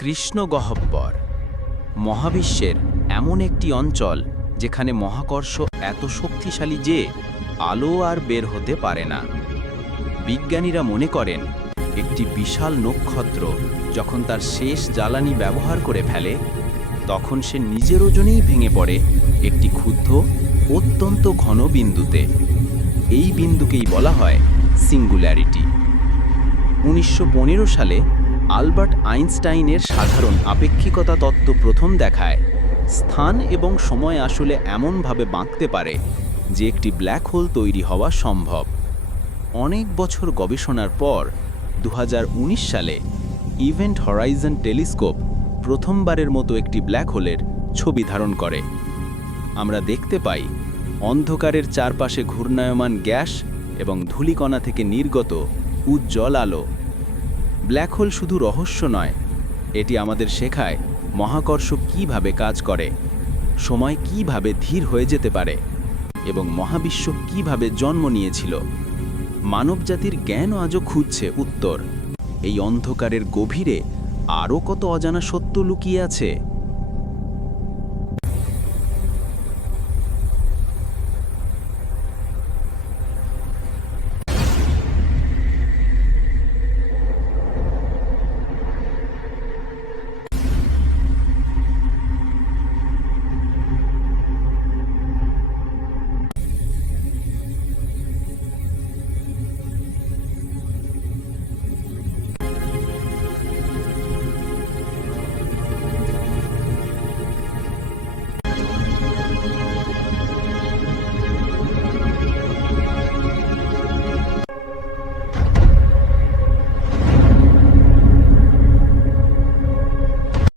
কৃষ্ণ গহ্বর মহাবিশ্বের এমন একটি অঞ্চল যেখানে মহাকর্ষ এত শক্তিশালী যে আলো আর বের হতে পারে না। বিজ্ঞানীরা মনে করেন, একটি বিশাল নক্ষত্র যখন তার শেষ জ্বালানি ব্যবহার করে ফেলে, তখন সে নিজের ওজনেই ভেঙে পড়ে একটি ক্ষুদ্র অত্যন্ত ঘন বিন্দুতে। এই বিন্দুকেই বলা হয় সিঙ্গুল্যারিটি উনিশশো সালে আলবার্ট আইনস্টাইনের সাধারণ আপেক্ষিকতা তত্ত্ব প্রথম দেখায়। স্থান এবং সময় আসলে এমনভাবে বাঁকতে পারে যে একটি ব্ল্যাক হোল তৈরি হওয়া সম্ভব। অনেক বছর গবেষণার পর দু হাজার উনিশ সালে ইভেন্ট হরাইজন টেলিস্কোপ প্রথমবারের মতো একটি ব্ল্যাক হোলের ছবি ধারণ করে। আমরা দেখতে পাই, অন্ধকারের চারপাশে ঘূর্ণায়মান গ্যাস এবং ধূলিকণা থেকে নির্গত উজ্জ্বল আলো ব্ল্যাক হোল শুধু রহস্য নয়, এটি আমাদের শেখায় মহাকর্ষ কীভাবে কাজ করে, সময় কীভাবে ধীর হয়ে যেতে পারে, এবং মহাবিশ্ব কীভাবে জন্ম নিয়েছিল। মানবজাতির জ্ঞান আজও খুঁজছে উত্তর। এই অন্ধকারের গভীরে আরও কত অজানা সত্য লুকিয়ে আছে?